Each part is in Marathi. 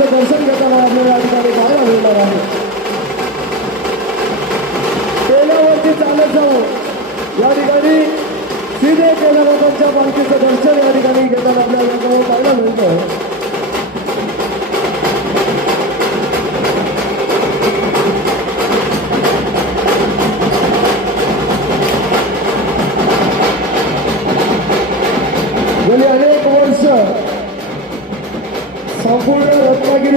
पालखीचं दर्शन घेताना आपल्याला या ठिकाणी पाहायला मिळणार आहे. केल्यावरती चालत जाऊ. या ठिकाणी सीधे केल्या बाबांच्या पालखीचं दर्शन या ठिकाणी घेताना आपल्याला पाहायला मिळतं.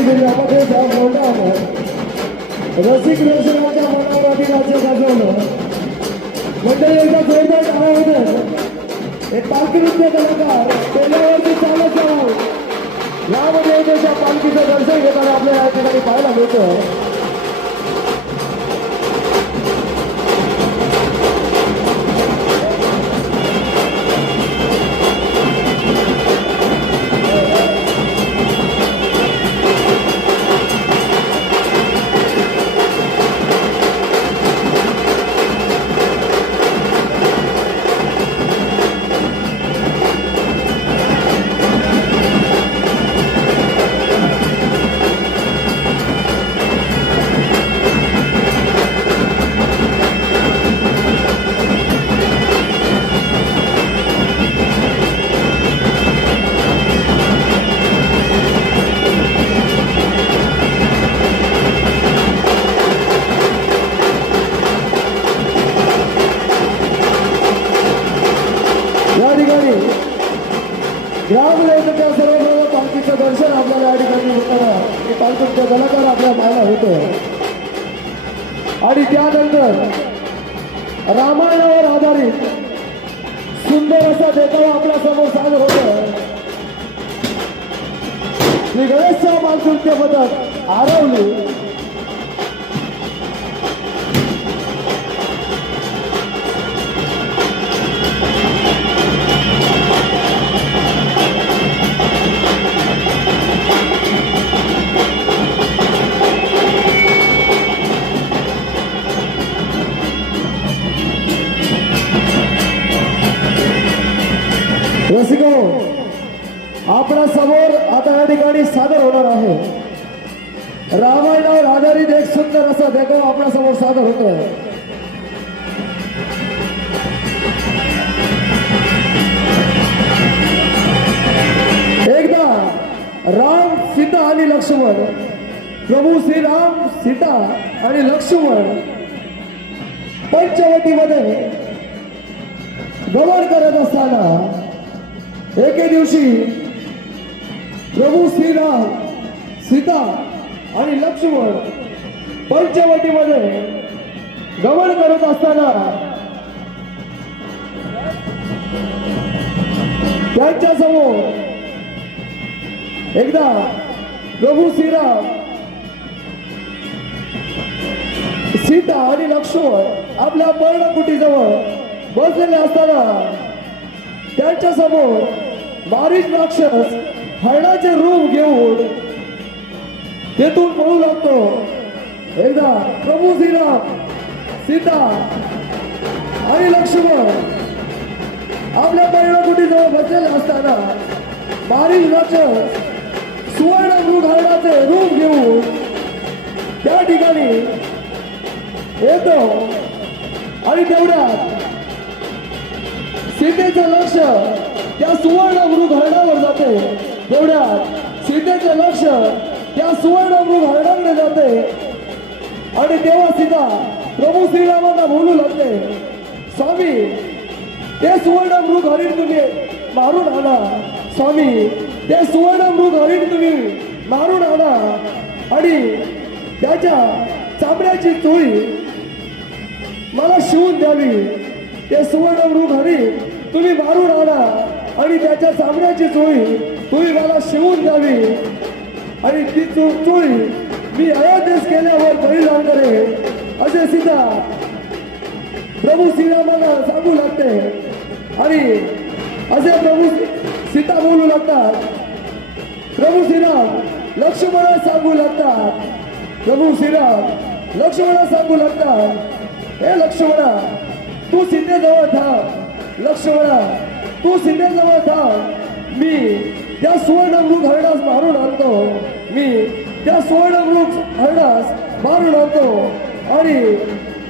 रत्नागिरी जिल्ह्यामध्ये ज्या रसिक दर्शनाच्या मनावर अधिराज्य गाजवलं मंडळी एकदा जोरदार टाळ्या होते एक पालखी कलाकार पेल्यावरती चालत जाऊ यामध्ये त्याच्या पालखीचं दर्शन घेताना आपल्याला या ठिकाणी पाहायला मिळतं हे कलाकार आपल्या पाहायला होतं आणि त्यानंतर रामायणावर आधारित सुंदर असा देखावा आपल्यासमोर सादर होत श्री गणेशच्या मालकृत्य मदत आरवली आणि लक्ष्मण पंचवटीमध्ये गमन करत असताना एके दिवशी प्रभू श्रीराम सीता आणि लक्ष्मण पंचवटीमध्ये गमन करत असताना त्यांच्यासमोर एकदा प्रभू श्रीराम सीता आणि लक्ष्मण आपल्या पर्णकुटीजवळ बसलेले असताना त्यांच्यासमोर बारीक राक्षस हरणाचे रूप घेऊन तेथून पळू लागतो. एकदा प्रभू श्रीराम सीता आणि लक्ष्मण आपल्या पर्णकुटीजवळ बसलेले असताना बारीक राक्षस सुवर्ण मृग हरणाचे रूप घेऊन त्या ठिकाणी येतो. आणि तेवढ्यात सीतेचं लक्ष त्या सुवर्ण मृग हरणावर जाते. तेवढ्यात सीतेचं लक्ष त्या सुवर्ण मृग हरणाकडे जाते. आणि तेव्हा सीता प्रभू श्रीरामांना बोलू लागते स्वामी ते सुवर्ण मृग हरिण तुम्ही मारून आणा. स्वामी ते सुवर्ण मृग हरिण तुम्ही मारून आणा. आणि त्याच्या चामड्याची चोळी मला शिवून द्यावी. ते सुवर्ण हवी. हरी तुम्ही मारून आणा. आणि त्याच्या सामन्याची चोळी तुम्ही मला शिवून द्यावी. आणि ती चोळी मी अयोध्येस केल्यावर परिधान करेन. असे सीता प्रभू श्रीरामाला सांगू लागते. आणि असे प्रभू सीता बोलू लागतात. प्रभू श्रीराम लक्ष्मणा सांगू लागतात. प्रभू श्रीराम लक्ष्मणा सांगू लागतात. हे लक्ष्मणा तू सीतेजवळ थांब लक्ष्मणा तू सीतेजवळ थांब मी त्या सुवर्णमृग हरणास मारून आणतो. मी त्या सुवर्णमृग हरणास मारून आणतो. आणि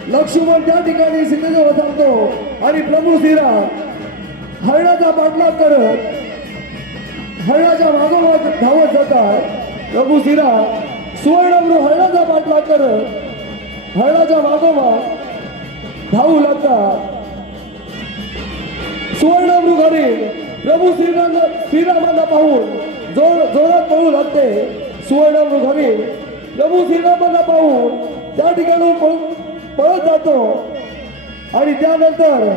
लक्ष्मण त्या ठिकाणी सीतेजवळ थांबतो आणि प्रभू श्रीराम हरणाचा पाठलाग करत हरणाच्या मागोमाग धावत जातात. प्रभू श्रीराम सुवर्णमृग हरणाचा पाठलाग करत हरणाच्या मागोमाग धावू लागतात सुवर्णमृग प्रभू श्रीराम श्रीरामांना पाहून जोर जोरात पळू लागते सुवर्णमृग हरिण प्रभू श्रीरामांना पाहून त्या ठिकाणी पळत जातो. आणि त्यानंतर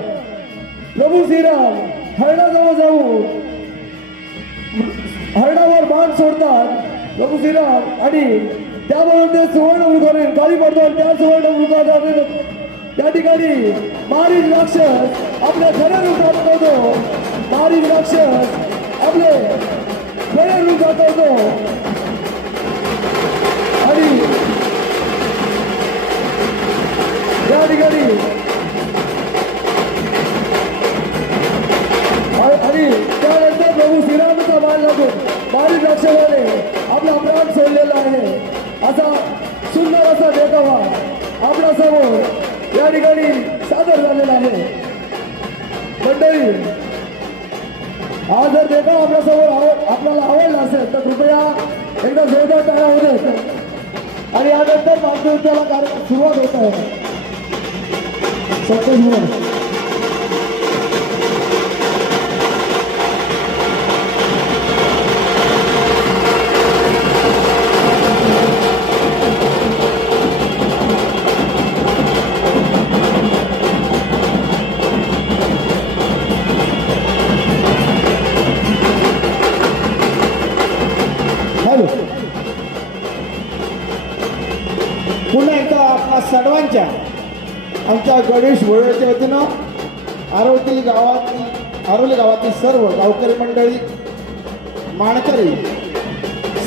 प्रभू श्रीराम हरणाजवळ जाऊन हरणावर बाण सोडतात प्रभू श्रीराम. आणि त्यामुळे ते सुवर्ण मृगाने गाडी पडतो आणि त्या सुवर्ण मृगाचा त्या ठिकाणी मारीज राक्षस आपल्या खऱ्या रूपात करतो मारीज राक्षस आपले खऱ्या रूपात करतो आणि त्या ठिकाणी आणि त्यानंतर प्रभू श्रीरामचा मान लागून बारीक राक्षसाने आपला प्राण सोडलेला आहे. असा सुंदर असा देखावा आपल्यासमोर या ठिकाणी सादर झालेला आहे. मंडळी हा जर देखावा आपल्यासमोर आव- आपल्याला आवडला असेल तर कृपया एकदा जोरदार टाळ्या होऊ देत आणि यानंतर वाढदिवसाला कार्य सुरुवात होत आहे. सत्य सर्वांच्या आमच्या गणेश होळीच्या वतीनं आरोली गावातील आरोली गावातील सर्व गावकरी मंडळी माणकरी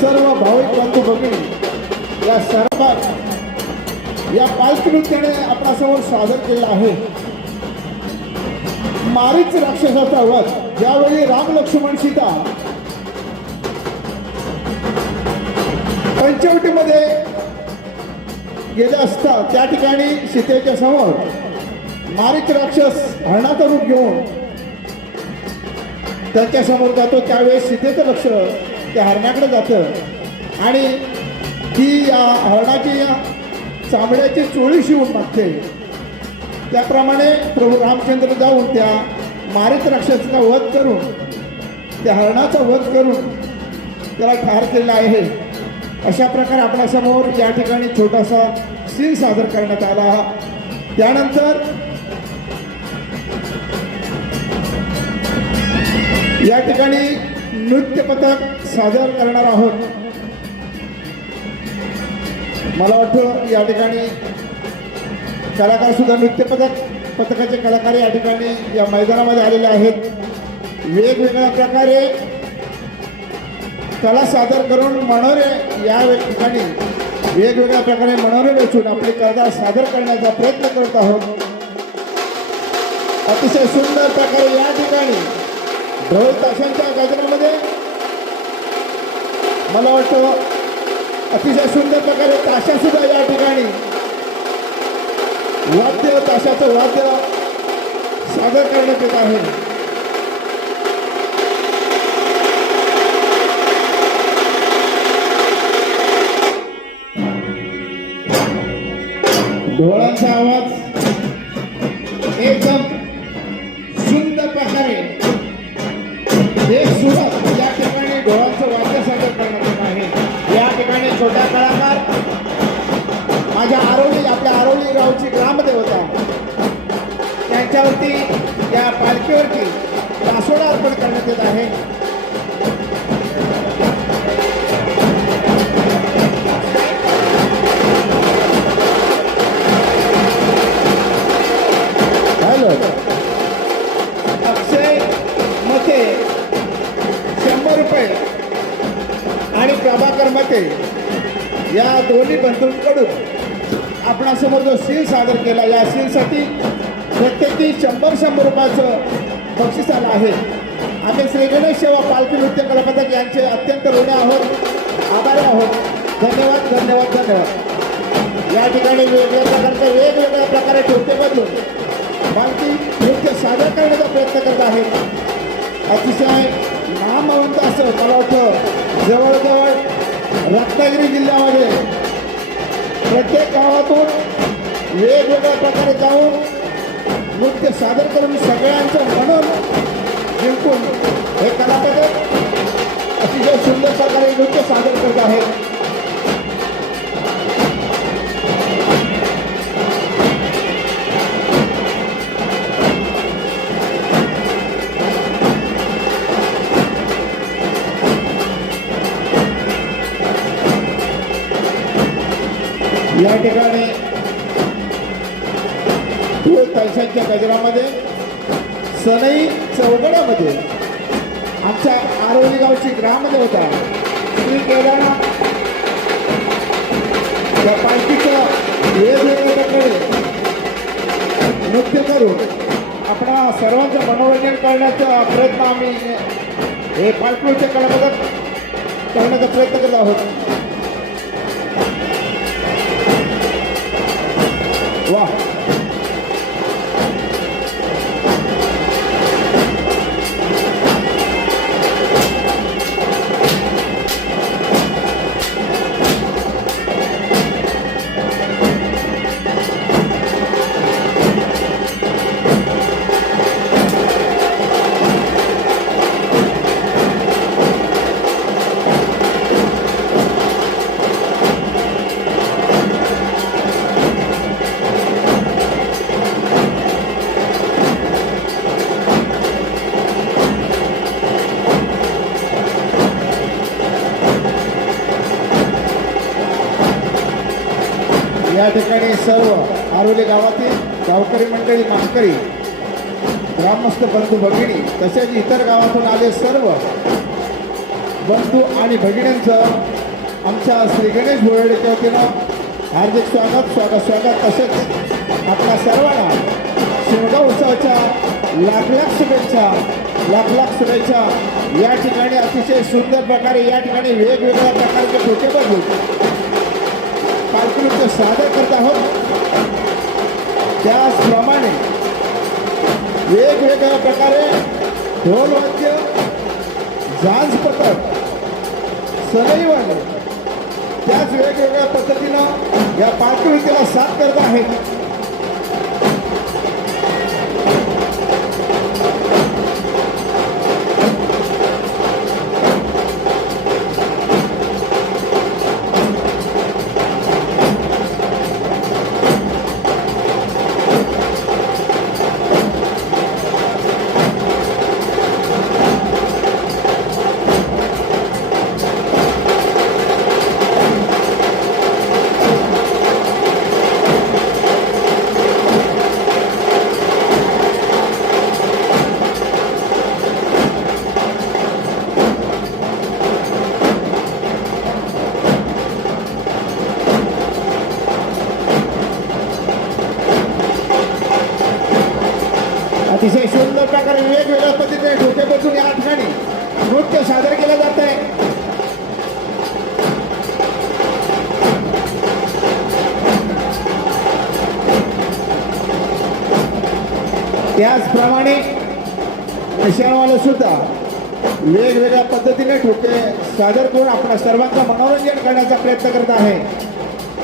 सर्व भाविक बंधू भगिनी या सर्व या पालखी आपणासमोर सादर केला आहे. मारीच राक्षसाचा वध ज्यावेळी राम लक्ष्मण सीता पंचवटीमध्ये गेले असता त्या ठिकाणी सीतेच्या समोर मारिक राक्षस हरणाचं रूप घेऊन त्यांच्यासमोर जातो. त्यावेळेस सीतेचं लक्ष त्या हरणाकडे जातं. आणि ती या हरणाची या चामड्याची चोळी शिवून मागते. त्याप्रमाणे प्रभू रामचंद्र जाऊन त्या मारिक राक्षसाचा वध करून त्या हरणाचा वध करून त्याला ठार केलेला आहे. अशा प्रकारे आपल्यासमोर या ठिकाणी छोटासा सीन सादर करण्यात आला त्यानंतर या ठिकाणी नृत्य पथक सादर करणार आहोत. मला वाटतं या ठिकाणी कलाकार सुद्धा नृत्य पथक पथकाचे कलाकार या ठिकाणी या मैदानामध्ये आलेले आहेत. वेगवेगळ्या प्रकारे कला सादर करून मनोरे या ठिकाणी वेगवेगळ्या प्रकारे मनोरे रचून आपली कला सादर करण्याचा प्रयत्न करत आहोत. अतिशय सुंदर प्रकारे या ठिकाणी ढोल ताशांच्या गजरामध्ये मला वाटतं अतिशय सुंदर प्रकारे ताशा सुद्धा या ठिकाणी वाद्य ताशाचं वाद्य सादर करण्यात येत आहे. त्यांच्यावरती या पालखीवरती दासोडा अर्पण करण्यात येत आहे. अक्षय मते शंभर रुपये. आणि प्रभाकर मते या दोन्ही बंधूंकडून आपणासमोर जो सील सादर केला या सीलसाठी प्रत्येकी शंभर शंभर रुपयाचं बक्षीस आलं आहे. आम्ही श्री गणेश सेवा पालखी नृत्य कलापथक यांचे अत्यंत ऋण आहोत आभारी आहोत. धन्यवाद धन्यवाद धन्यवाद. या ठिकाणी वेगवेगळ्या प्रकारचे वेगवेगळ्या प्रकारे ठेवते बदलून पालखी नृत्य सादर करण्याचा प्रयत्न करत आहेत. अतिशय नामवंत असं मला वाटतं जवळजवळ रत्नागिरी जिल्ह्यामध्ये प्रत्येक गावातून वेगवेगळ्या प्रकारे जाऊन नृत्य सादर करून सगळ्यांचं म्हणून जिंकून हे कलापथक अतिशय सुंदर प्रकारे नृत्य सादर करत आहे. या ठिकाणी पैशांच्या गजरामध्ये सनई चौगडामध्ये आमच्या आरोली गावची ग्रामदेवता श्री केदारनाथ त्या पालखीचं वेगवेगळ्याकडे नृत्य करून आपणा सर्वांचं मनोरंजन करण्याचा प्रयत्न आम्ही हे पालखीच्या नृत्य करण्याचा प्रयत्न करत आहोत. वा सर्व आरोले गावातील गावकरी मंडळी मानकरी ग्रामस्थ बंधू भगिनी तसेच इतर गावातून आले सर्व बंधू आणि भगिनींचं आमच्या श्री गणेश भोयडेच्या वतीनं हार्दिक स्वागत स्वागत स्वागत. तसेच आपल्या सर्वांना शिवगा उत्सवाच्या लाख लाख शुभेच्छा लाख लाख शुभेच्छा. या ठिकाणी अतिशय सुंदर प्रकारे या ठिकाणी वेगवेगळ्या प्रकारचे ठोके बघू पालखी सादर करत आहोत. त्याचप्रमाणे वेगवेगळ्या प्रकारे ढोलवाद्य झांज पथक सदैवाने त्याच वेगवेगळ्या पद्धतीनं या पालखी साथ करत आहेत. अतिशय सुंदर प्रकारे वेगवेगळ्या पद्धतीने डोके बसून या ठिकाणी नृत्य सादर केलं जात आहे. त्याचप्रमाणे निशाणवाले सुद्धा वेगवेगळ्या पद्धतीने ठोके सादर करून आपल्या सर्वांचं मनोरंजन करण्याचा प्रयत्न करत आहे.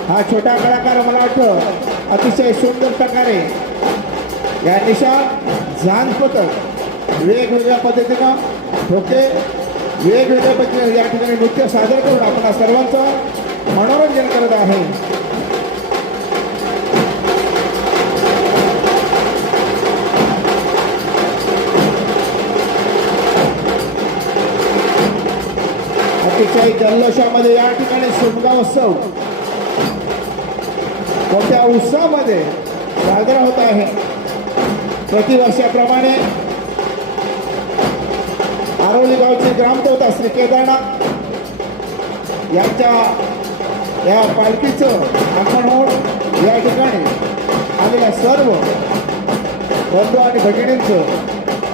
हा छोटा कलाकार मला वाटतं अतिशय सुंदर प्रकारे या निशा झांज पथक वेगवेगळ्या पद्धतीनं ठोके वेगवेगळ्या पद्धतीने या ठिकाणी नृत्य सादर करून आपण सर्वांचं मनोरंजन करत आहे अतिशय जल्लोषामध्ये या ठिकाणी शिमगा उत्सव. मोठ्या उत्सवामध्ये साजरा होत आहे? प्रतिवर्षाप्रमाणे आरोली गावचे ग्रामदेवता श्री केदारनाथ यांच्या या पालखीचं अंगणवाड या ठिकाणी आलेल्या सर्व बंधू आणि भगिनींचं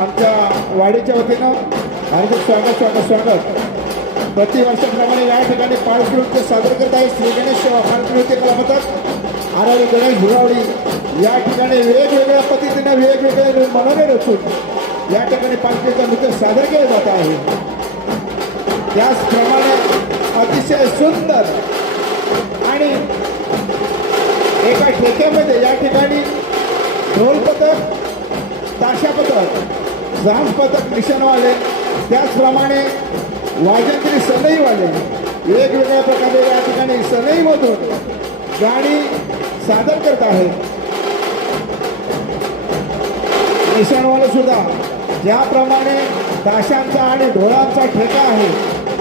आमच्या वाडीच्या वतीनं हार्दिक स्वागत स्वागत स्वागत. प्रतिवर्षाप्रमाणे या ठिकाणी पालखी नृत्य सादर करत आहे श्री गणेश पालखी नृत्य कला पथक गणेश भुगावडी या ठिकाणी वेगवेगळ्या पद्धतीने वेगवेगळे मनोरे रचून या ठिकाणी पालखीचा नृत्य सादर केलं जात आहे. त्याचप्रमाणे अतिशय सुंदर आणि एका ठेक्यामध्ये या ठिकाणी ढोल पथक ताशा पथक झांज पथक मिशनवाले त्याचप्रमाणे वाजंत्री सनईवाले वेगवेगळ्या प्रकारे या ठिकाणी सनईमधून गाणी सादर करत आहेत. किसानवाला सुद्धा ज्याप्रमाणे ताशांचा आणि ढोळांचा ठेका आहे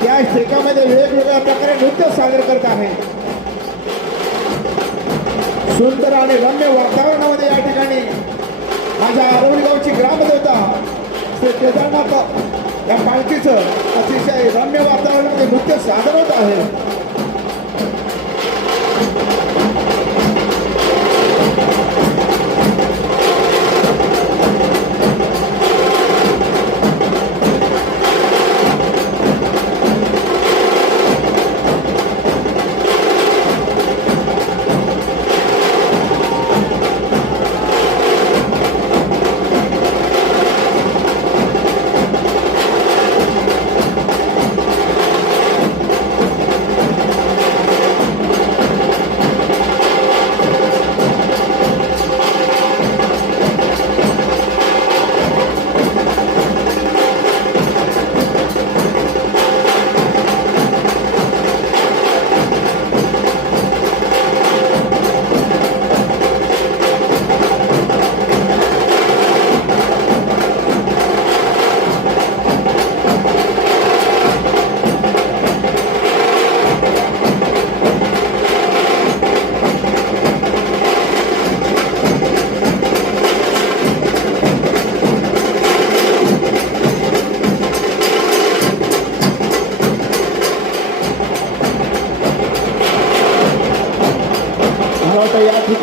त्या ठेकामध्ये वेगवेगळ्या प्रकारे नृत्य सादर करत आहे. सुंदर आणि रम्य वातावरणामध्ये या ठिकाणी माझ्या आरवली गावची ग्रामदेवता श्री केदारनाथ या पालखीचं अतिशय रम्य वातावरणामध्ये नृत्य सादर होत आहे.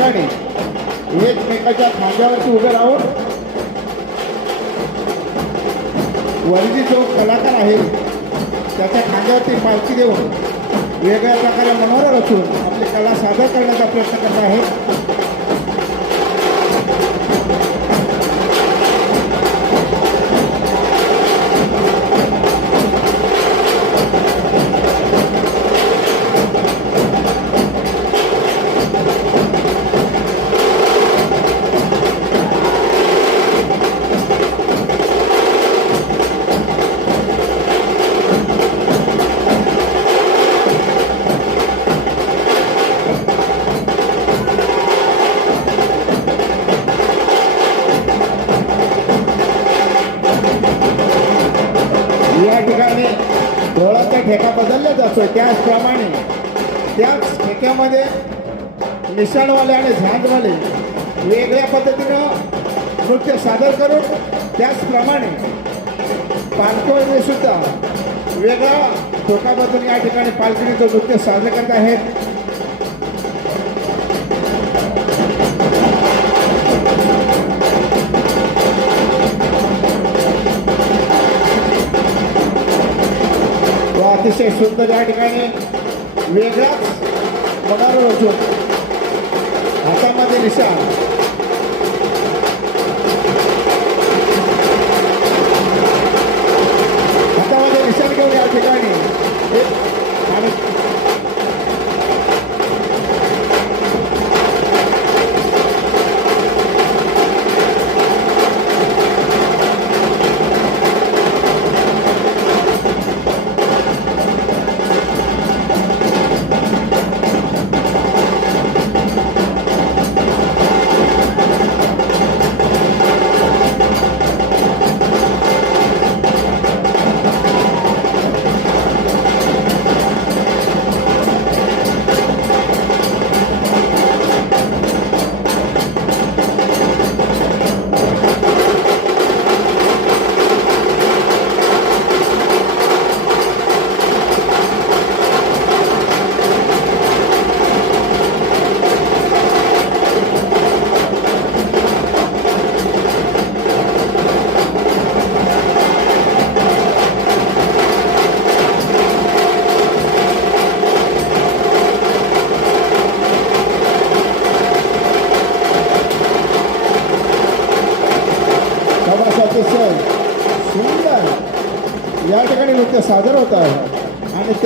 ठिकाणी एकमेकाच्या खांद्यावरती उभे राहून वरती जो कलाकार आहे त्याच्या खांद्यावरती पालखी देऊन वेगळ्या प्रकारे मनोहर रचून आपली कला सादर करण्याचा प्रयत्न करत आहे. निशाणवाले आणि झांजवाले वेगळ्या पद्धतीनं नृत्य सादर करून त्याचप्रमाणे पालखीमध्ये सुद्धा वेगळा टोकाबद्दल या ठिकाणी पालखीचं नृत्य सादर करत आहेत. व अतिशय सुंदर या ठिकाणी वेगळाच मनोरम होतो. Dilishan.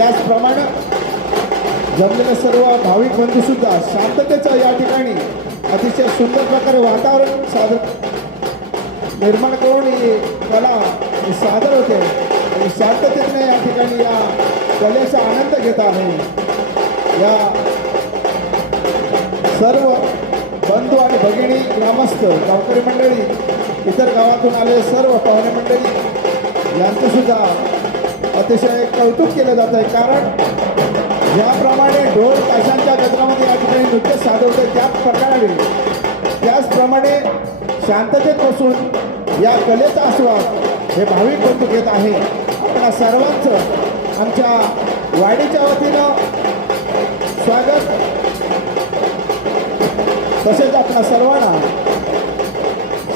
त्याचप्रमाणे जमलेले सर्व भाविक बंधूसुद्धा शांततेचं या ठिकाणी अतिशय सुंदर प्रकारे वातावरण सादर निर्माण करून ही कला सादर होते. आणि शांततेने या ठिकाणी या कलेचा आनंद घेत आहे. या सर्व बंधू आणि भगिनी ग्रामस्थ गावकरी मंडळी इतर गावातून आलेले सर्व पाहुणे मंडळी यांचं सुद्धा अतिशय कौतुक केलं जात आहे. कारण ज्याप्रमाणे ढोल ताशांच्या गजरामध्ये या ठिकाणी नृत्य साधवते त्याच प्रकारे त्याचप्रमाणे शांततेत बसून या कलेचा आस्वाद हे भाविक बंधू घेत आहे. आपल्या सर्वांचं आमच्या वाडीच्या वतीनं स्वागत. तसेच आपल्या सर्वांना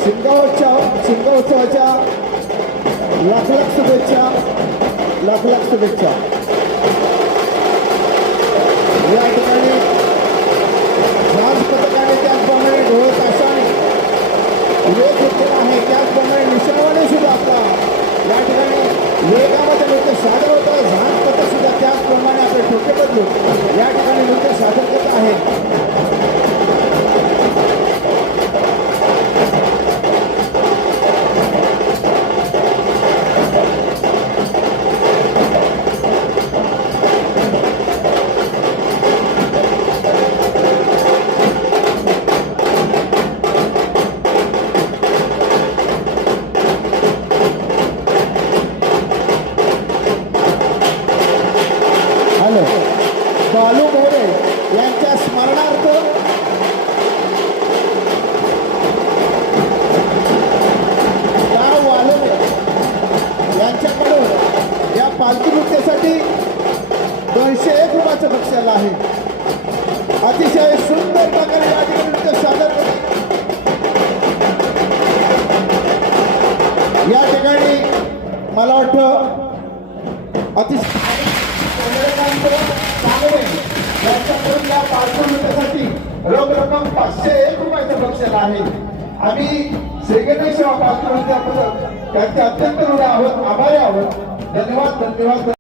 शिमगावच्या शिंगोत्सवाच्या लाख लाख शुभेच्छा. लाख लाख शुभेच्छा या ठिकाणी बालू मोरे यांच्या स्मरणार्थ यांच्याकडून या पालखी नृत्यासाठी दोनशे एक रुपयाचं बक्षाला आहे. अतिशय आम्ही श्री गणेश त्यांचे अत्यंत ऋण आहोत आभारी आहोत. धन्यवाद धन्यवाद.